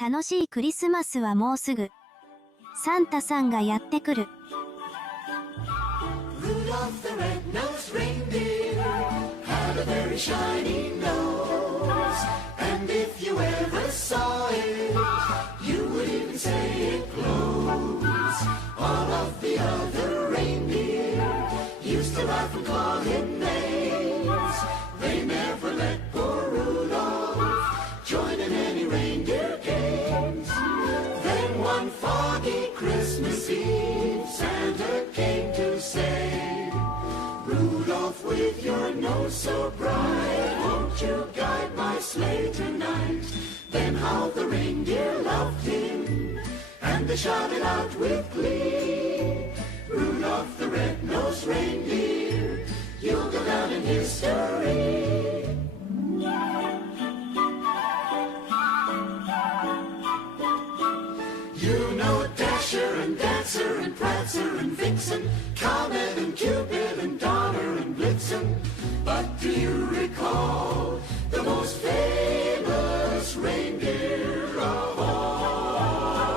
楽しいクリスマスはもうすぐ。サンタさんがやってくる。Rudolph the red-nosed reindeer had a very shiny nose, and if you ever saw it, you would even say it glows. All of the other reindeer used to laugh and call him names. They never let poor Rudolph join in any reindeer games. Then one foggy Christmas Eve, Santa came to say, Rudolph, with your nose so bright, won't you guide my sleigh tonight? Then how the reindeer loved him, and they shouted out with glee, Rudolph the red-nosed reindeer, you'll go down in history. You know Dasher and Dancer and Prancer and Vixen, Comet and Cupid and Donner and Blitzen. But do you recall the most famous reindeer of all?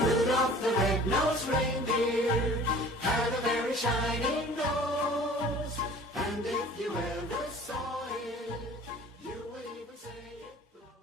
Rudolph the red-nosed reindeer had a very shiny